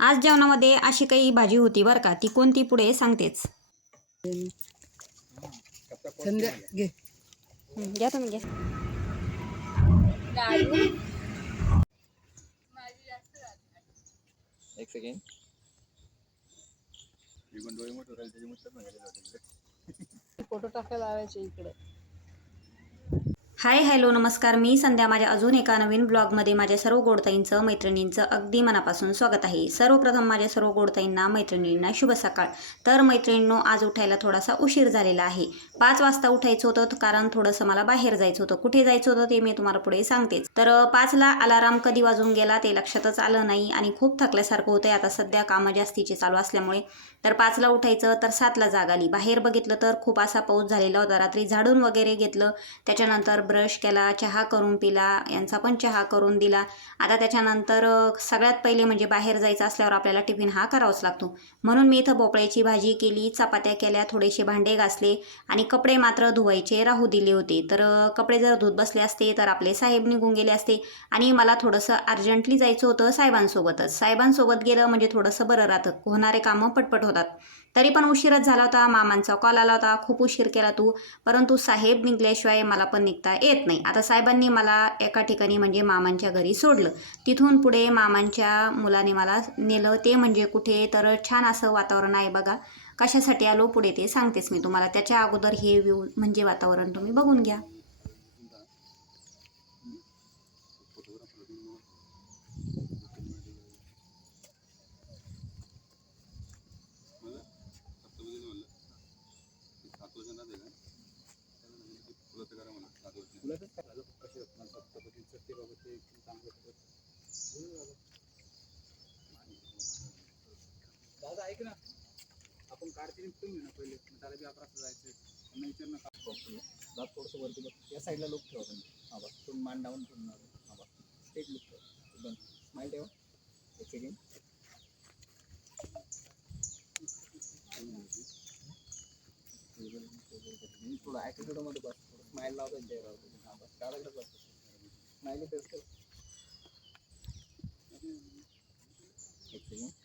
आज जेवणामध्ये अशी काही भाजी होती बरं का ती कोणती पुढे सांगतेच. संध्या घे. घ्या तुम्ही घ्या. एक सेकंड फोटो टाकायला लावायचे इकडे. हाय हॅलो नमस्कार. मी संध्या माझ्या अजून एका नवीन ब्लॉगमध्ये माझ्या सर्व गोडताईंचं मैत्रिणींचं अगदी मनापासून स्वागत आहे. सर्वप्रथम माझ्या सर्व गोडताईंना मैत्रिणींना शुभ सकाळ. तर मैत्रिणींनो आज उठायला थोडासा उशीर झालेला आहे. पाच वाजता उठायचं होतं कारण थोडंसं मला बाहेर जायचं होतं. कुठे जायचं होतं ते मी तुम्हाला पुढे सांगतेच. तर पाचला अलाराम कधी वाजून गेला ते लक्षातच आलं नाही आणि खूप थकल्यासारखं होतं आता सध्या कामं जास्तीचे चालू असल्यामुळे. तर पाचला उठायचं तर सातला जाग आली. बाहेर बघितलं तर खूप असा पाऊस झालेला होता. रात्री झाडून वगैरे घेतलं. त्याच्यानंतर ब्रश केला चहा करून पिला यांचा पण चहा करून दिला. आता त्याच्यानंतर सगळ्यात पहिले म्हणजे बाहेर जायचं असल्यावर आपल्याला टिफिन हा करावाच लागतो. म्हणून मी इथं भोपळ्याची भाजी केली चपात्या केल्या थोडेसे भांडे घासले आणि कपडे मात्र धुवायचे राहू दिले होते. तर कपडे जर धुत बसले असते तर आपले साहेब निघून गेले असते आणि मला थोडंसं अर्जंटली जायचं होतं साहेबांसोबतच. साहेबांसोबत गेलं म्हणजे थोडंसं बरं राहतं. होणारे कामं पटपट होतात. तरी पण उशीरच झाला होता मामांचा कॉल आला होता खूप उशीर केला तू. परंतु साहेब निघल्याशिवाय मला पण निघता येत नाही. आता साहेबांनी मला एका ठिकाणी म्हणजे मामांच्या घरी सोडलं. तिथून पुढे मामांच्या मुलाने मला नेलं. ते म्हणजे कुठे तर छान असं वातावरण आहे बघा. कशासाठी आलो पुढे ते सांगतेच मी तुम्हाला. त्याच्या अगोदर हे व्यू म्हणजे वातावरण तुम्ही बघून घ्या. ऐक ना. आपण कारची निघतो ना पहिले. त्याला बी अकरा जायचं त्यांना विचार ना दात थोडंसं वरती बघ. या साईडला लोक ठेवा तुम्ही. हा बा तुम्ही मान डाऊन ठेवणार हा बा स्टेट लुक ठेवा. एकदम. स्माईल ठेवा. एक सेकंड थोडं ॲटिट्यूडमध्ये बस. थोडं स्माईल लावतो चेहऱ्यावर हा बस. डायरेक्ट बस. स्माईल फेस कर. एक सेकंड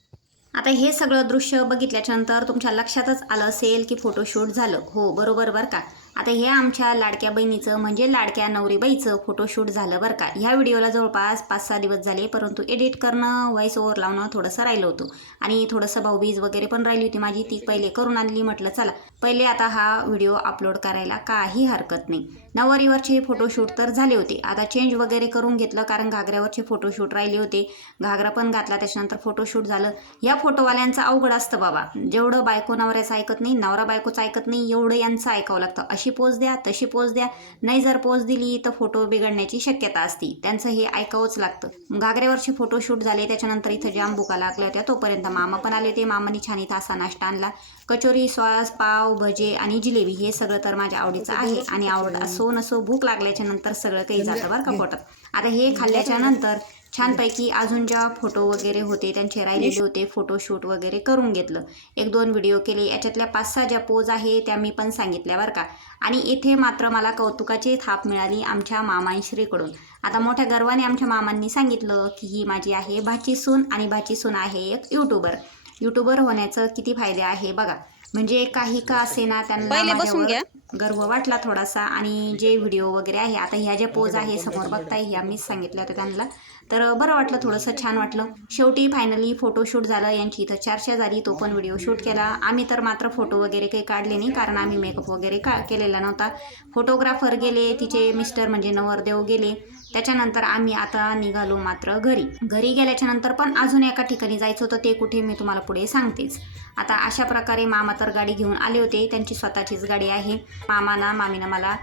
आता हे सगळं दृश्य बघितल्याच्यानंतर तुमच्या लक्षातच आलं असेल की फोटोशूट झालं. हो बरोबर बरं का? आता हे आमच्या लाडक्या बहिणीचं म्हणजे लाडक्या नवरीबाईचं फोटोशूट झालं बरं का. ह्या व्हिडिओला जवळपास पाच सहा दिवस झाले परंतु एडिट करणं व्हॉइस ओव्हर लावणं थोडंसं राहिलं होतं. आणि थोडंसं भाऊबीज वगैरे पण राहिली होती माझी ती पहिले करून आणली म्हटलं चला पहिले आता हा व्हिडिओ अपलोड करायला काही हरकत नाही. नवरीवरचे फोटोशूट तर झाले होते. आता चेंज वगैरे करून घेतलं कारण घागऱ्यावरचे फोटोशूट राहिले होते. घागरा पण घातला त्याच्यानंतर फोटोशूट झालं. या फोटोवाल्यांचं अवघड असतं बाबा. जेवढं बायको नवऱ्याचं ऐकत नाही नवरा बायकोचं ऐकत नाही एवढं यांचं ऐकावं लागतं. अशी पोज द्या तशी पोज द्या. नाही जर पोज दिली तर फोटो बिघडण्याची शक्यता असती. त्यांचं हे ऐकावंच लागतं. घागऱ्यावरचे फोटोशूट झाले त्याच्यानंतर इथं जाम बुका लागल्या होत्या. तोपर्यंत मामा पण आले ते मामानी छान इथं असा नाश्ता आणला. कचोरी सॉस पाव भजे आणि जिलेबी हे सगळं तर माझ्या आवडीचं आहे आणि आवड असो नसो भूक लागल्याच्या नंतर सगळं काही जातं बरं का पोटात. आता हे खाल्ल्याच्या नंतर छानपैकी अजून ज्या फोटो वगैरे होते त्यांचे राहिलेले होते फोटोशूट वगैरे करून घेतलं. एक दोन व्हिडिओ केले. याच्यातल्या पाच सहा ज्या पोज आहे त्या मी पण सांगितल्या बरं का. आणि इथे मात्र मला कौतुकाची थाप मिळाली आमच्या मामांश्रीकडून आता मोठ्या गर्वाने आमच्या मामांनी सांगितलं की ही माझी आहे भाची सून आणि भाची सून आहे एक यूट्यूबर यूट्यूबर होण्याचं किती फायदे आहे बघा. म्हणजे काही का त्यांना पहिले बसून माझ्यावर गर्व वाटला थोडासा. आणि जे व्हिडिओ वगैरे आहे आता ह्या ज्या पोज आहे समोर बघताय ह्या मीच सांगितल्या होत्या त्यांना. तर बरं वाटलं थोडंसं छान वाटलं. शेवटी फायनली फोटोशूट झालं यांची इथं चर्चा झाली तो पण व्हिडिओ शूट केला. आम्ही तर मात्र फोटो वगैरे काही काढले नाही कारण आम्ही मेकअप वगैरे का केलेला नव्हता. फोटोग्राफर गेले तिचे मिस्टर म्हणजे नवरदेव गेले. त्याच्यानंतर आम्ही आता निघालो मात्र घरी. घरी गेल्याच्यानंतर पण अजून एका ठिकाणी जायचं होतं ते कुठे मी तुम्हाला पुढे सांगतेच. आता अशा प्रकारे मामा तर गाडी घेऊन आले होते त्यांची स्वतःचीच गाडी आहे. मामाना मामीनं मला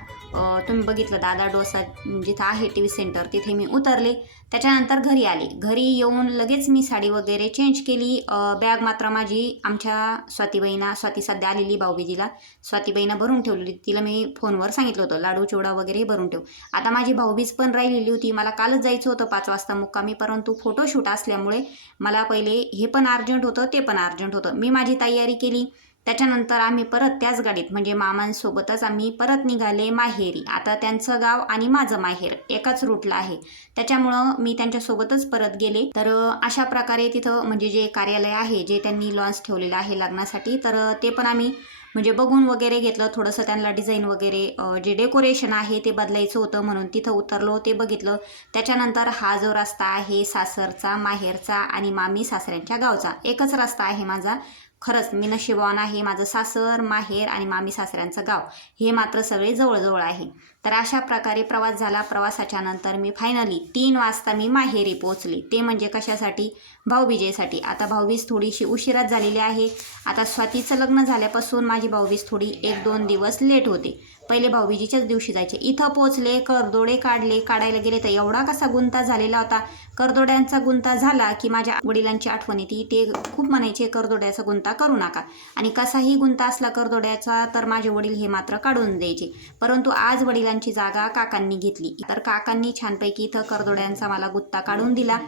तुम्ही बघितलं दादा डोसा जिथं आहे टी व्ही सेंटर तिथे मी उतरले. त्याच्यानंतर घरी आले. घरी येऊन लगेच मी साडी वगैरे चेंज केली. बॅग मात्र माझी आमच्या स्वातीबाईंना स्वाती सध्या आलेली भाऊबीजीला. स्वातीबाईंना भरून ठेवलेली. तिला मी फोनवर सांगितलं होतं लाडू चिवडा वगैरे भरून ठेव. आता माझी भाऊबीज पण राहिलेली होती. मला कालच जायचं होतं पाच वाजता मुक्कामी परंतु फोटोशूट असल्यामुळे मला पहिले हे पण अर्जंट होतं ते पण अर्जंट होतं. मी माझी तयारी केली. त्याच्यानंतर आम्ही परत त्याच गाडीत म्हणजे मामांसोबतच आम्ही परत निघाले माहेरी. आता त्यांचं गाव आणि माझं माहेर एकाच रूटला आहे. त्याच्यामुळं मी त्यांच्यासोबतच परत गेले. तर अशा प्रकारे तिथं म्हणजे जे कार्यालय आहे जे त्यांनी लॉन्च ठेवलेलं आहे लग्नासाठी तर ते पण आम्ही म्हणजे बघून वगैरे घेतलं. थोडंसं त्यांना डिझाईन वगैरे जे डेकोरेशन आहे ते बदलायचं होतं म्हणून तिथं उतरलो ते बघितलं. त्याच्यानंतर हा जो रस्ता आहे सासरचा माहेरचा आणि मामी सासऱ्यांच्या गावचा एकच रस्ता आहे माझा. खरंच मी नशिबवान आहे माझं सासर माहेर आणि मामी सासऱ्यांचं गाव हे मात्र सगळे जवळजवळ आहे. तर अशा प्रकारे प्रवास झाला. प्रवासाच्या नंतर मी फायनली तीन वाजता मी माहेरी पोहोचले. ते म्हणजे कशासाठी? भाऊबीजेसाठी आता भाऊबीज थोडीशी उशिराच झालेली आहे. आता स्वातीचं लग्न झाल्यापासून माझी भाऊबीज थोडी एक दोन दिवस लेट होते. पहिले भाऊबीजीच्याच दिवशी जायचे. इथं पोचले करदोडे काढले काढायला गेले तर एवढा कसा गुंता झालेला होता. करदोड्यांचा गुंता झाला की माझ्या वडिलांची आठवण येते. ते खूप म्हणायचे करदोड्याचा गुंता करू नका. आणि कसाही गुंता असला करदोड्याचा तर माझे वडील हे मात्र काढून द्यायचे. परंतु आज वडिलांची जागा काकांनी घेतली. तर काकांनी छानपैकी इथं करदोड्यांचा मला गुत्ता काढून दिला.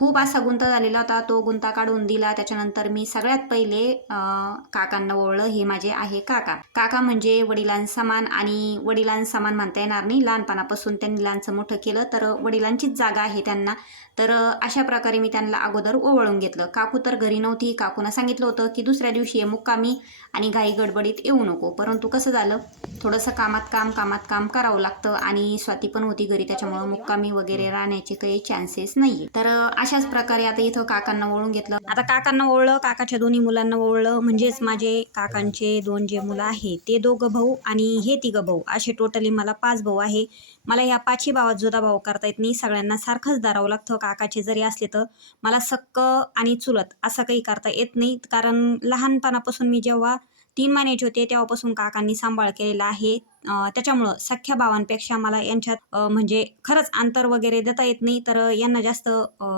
खूप असा गुंता झालेला होता. तो गुंता काढून दिला. त्याच्यानंतर मी सगळ्यात पहिले काकांना ओळलं हे माझे आहे काका. काका म्हणजे वडिलांसमान आणि वडिलांसमान म्हणता येणार नाही. लहानपणापासून त्यांनी लहानचं मोठं केलं तर वडिलांचीच जागा आहे त्यांना. तर अशा प्रकारे मी त्यांना अगोदर ओवळून घेतलं. काकू तर घरी नव्हती. काकूनं सांगितलं होतं की दुसऱ्या दिवशी ये मुक्कामी आणि घाई गडबडीत येऊ नको. परंतु कसं झालं? थोडंसं कामात काम कामात काम करावं लागतं आणि स्वाती पण होती घरी त्याच्यामुळं मुक्कामी वगैरे राहण्याचे काही चान्सेस नाही तर अशाच प्रकारे आता इथं काकांना ओळून घेतलं. आता काकांना ओळलं काकाच्या दोन्ही मुलांना ओळलं म्हणजेच माझे काकांचे दोन जे मुलं आहे ते दोघं भाऊ आणि हे तिघं भाऊ. असे टोटली मला पाच भाऊ आहे. मला ह्या पाचही भावात जुदा भाऊ करता येत नाही. सगळ्यांना सारखंच धरावं लागतं. काकाचे जरी असले तर मला सक्क आणि चुलत असं काही करता येत नाही. कारण लहानपणापासून मी जेव्हा तीन मॅनेज होते तेव्हापासून काकांनी सांभाळ केलेला आहे. त्याच्यामुळं सख्या भावांपेक्षा मला यांच्यात म्हणजे खरंच अंतर वगैरे देता येत नाही तर यांना जास्त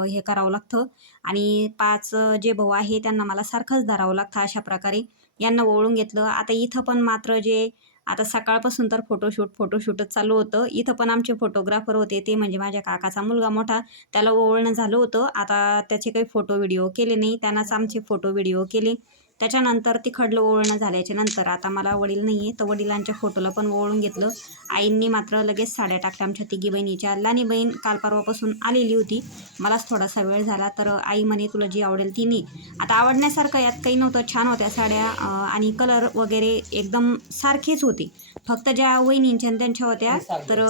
हे करावं लागतं. आणि पाच जे भाऊ आहे त्यांना मला सारखंच धरावं लागतं अशा प्रकारे. यांना ओळून घेतलं. आता इथं पण मात्र जे आता सकाळपासून तर फोटोशूट फोटोशूटच चालू होतं. इथं पण आमचे फोटोग्राफर होते. ते म्हणजे माझ्या काकाचा मुलगा मोठा. त्याला ओवळणं झालं होतं. आता त्याचे काही फोटो व्हिडिओ केले नाही. त्यांनाच आमचे फोटो व्हिडिओ केले. त्याच्यानंतर तिखडलं ओळणं झाल्याच्यानंतर आता मला वडील नाही आहे तर वडिलांच्या फोटोला पण ओळून घेतलं. आईंनी मात्र लगेच साड्या टाकल्या आमच्या तिघी बहिणीच्या. लानी बहीण काल परवापासून आलेली होती. मलाच थोडासा वेळ झाला तर आई म्हणे तुला जी आवडेल ती नी. आता आवडण्यासारखं यात काही नव्हतं. छान होत्या साड्या आणि कलर वगैरे एकदम सारखेच होते. फक्त ज्या वहिनींच्या आणि त्यांच्या होत्या तर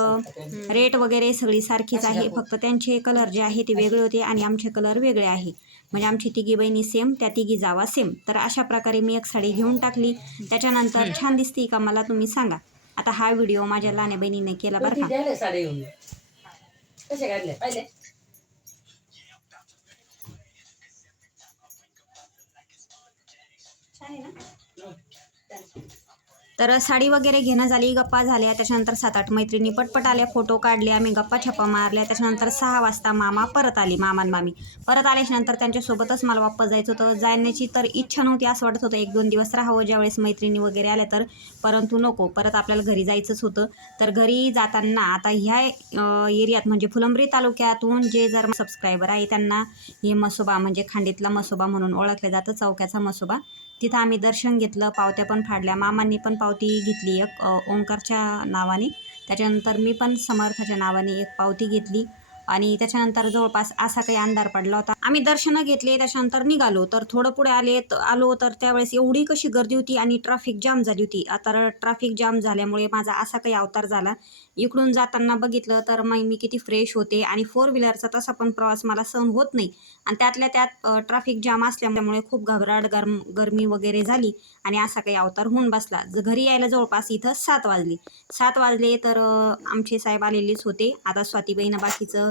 रेट वगैरे सगळी सारखीच आहे. फक्त त्यांचे कलर जे आहे ते वेगळे होते आणि आमचे कलर वेगळे आहे. म्हणजे आमची तिघी बहिणी सेम त्या तिघी जावा सेम. तर अशा प्रकारे मी एक साडी घेऊन टाकली. त्याच्यानंतर छान दिसते का मला तुम्ही सांगा. आता हा व्हिडिओ माझ्या लहान्या बहिणीने केला बरं का. पाहिले तर साडी वगैरे घेणं झाली गप्पा झाल्या. त्याच्यानंतर सात आठ मैत्रिणी पटपट आल्या फोटो काढले आम्ही गप्पा छप्पा मारल्या. त्याच्यानंतर सहा वाजता मामा परत आली मामान मामी. परत आल्याच्यानंतर त्यांच्यासोबतच मला वापस जायचं होतं. जाण्याची तर इच्छा नव्हती असं वाटत होतं एक दोन दिवस राहावं. ज्यावेळेस मैत्रिणी वगैरे आल्या तर परंतु नको. परत आपल्याला घरी जायचंच होतं. तर घरी जाताना आता ह्या एरियात म्हणजे फुलंब्री तालुक्यातून जे जर सबस्क्रायबर आहे त्यांना हे मसोबा म्हणजे खांडीतला मसोबा म्हणून ओळखलं जातं चौक्याचा मसोबा. तिथं आम्ही दर्शन घेतलं पावत्या पण फाडल्या. मामांनी पण पावती घेतली एक ओंकारच्या नावाने. त्याच्यानंतर मी पण समर्थाच्या नावाने एक पावती घेतली. आणि त्याच्यानंतर जवळपास असा काही अंधार पडला होता. आम्ही दर्शनं घेतले त्याच्यानंतर निघालो. तर थोडं पुढे आले आलो तर त्यावेळेस एवढी कशी गर्दी होती आणि ट्रॅफिक जाम झाली होती. आता ट्रॅफिक जाम झाल्यामुळे माझा असा काही अवतार झाला. इकडून जाताना बघितलं तर मग मी किती फ्रेश होते आणि फोर व्हीलरचा तसा पण प्रवास मला सहन होत नाही. आणि त्यातल्या त्यात ट्रॅफिक जाम असल्यामुळे खूप घबराट गरम गरमी वगैरे झाली आणि असा काही अवतार होऊन बसला. घरी यायला जवळपास इथं सात वाजले. सात वाजले तर आमचे साहेब आलेलेच होते. आता स्वातीबाईनं बाकीचं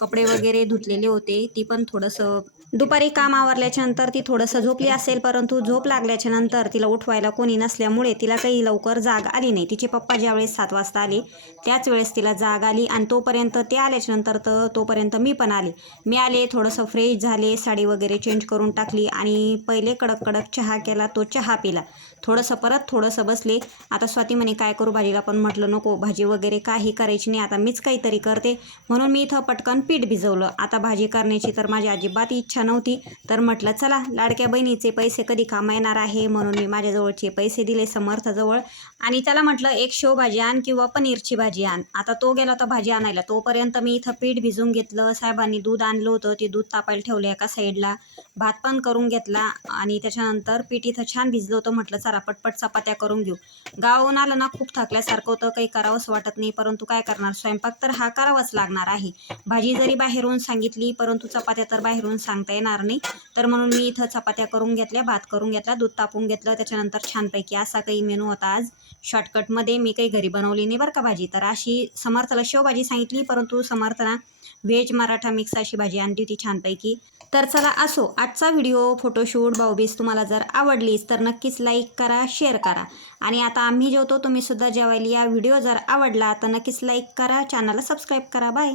कपडे वगैरे धुतलेले होते. ती पण थोडंसं दुपारी काम आवरल्याच्या नंतर ती थोडंसं झोपली असेल परंतु झोप लागल्याच्या नंतर तिला उठवायला कोणी नसल्यामुळे तिला काही लवकर जाग आली नाही. तिचे पप्पा ज्यावेळेस सात वाजता आले त्याच वेळेस तिला जाग आली आणि तोपर्यंत ते आल्याच्यानंतर तर तोपर्यंत मी पण आले. मी आले थोडंसं फ्रेश झाले साडी वगैरे चेंज करून टाकली आणि पहिले कडक कडक चहा केला तो चहा पिला. थोडंसं परत थोडंसं बसले. आता स्वाती म्हणे काय करू भाजीला पण म्हटलं नको भाजी वगैरे काही करायची नाही. आता मीच काहीतरी करते. म्हणून मी इथं पटकन पीठ भिजवलं. आता भाजी करण्याची तर माझी अजिबात इच्छा नव्हती. तर म्हटलं चला लाडक्या बहिणीचे पैसे कधी कामा येणार आहे? म्हणून मी माझ्याजवळचे पैसे दिले समर्थजवळ. आणि त्याला म्हटलं एक शेवभाजी आण किंवा पनीरची भाजी आण. आता तो गेला होता भाजी आणायला. तोपर्यंत मी इथं पीठ भिजून घेतलं. साहेबांनी दूध आणलं होतं. ते दूध तापायला ठेवलं एका साईडला. भात पण करून घेतला आणि त्याच्यानंतर पीठ इथं छान भिजलं होतं. म्हटलं चला पटपट चपात्या करून घेऊ. गावाहून आलं ना खूप थकल्यासारखं होतं. काही करावंच वाटत नाही. परंतु काय करणार? स्वयंपाक तर हा करावाच लागणार आहे. भाजी जरी बाहेरून सांगितली परंतु चपात्या तर बाहेरून सांगता येणार नाही. तर म्हणून मी इथं चपात्या करून घेतल्या भात करून घेतला दूध तापून घेतलं. त्याच्यानंतर छानपैकी असा काही मेनू होता आज. शॉर्टकटमध्ये मी काही घरी बनवली नाही बरं का भाजी. तर अशी समर्थला शेवभाजी सांगितली परंतु समर्थना व्हेज मराठा मिक्स अशी भाजी आणली होती छानपैकी. तर चला असो आजचा व्हिडिओ फोटोशूट भाऊबीज तुम्हाला जर आवडलीच तर नक्कीच लाईक करा शेअर करा. आणि आता आम्ही जेवतो तुम्ही सुद्धा जेवायला या. व्हिडिओ जर आवडला तर नक्कीच लाईक करा. चॅनलला सबस्क्राईब करा. बाय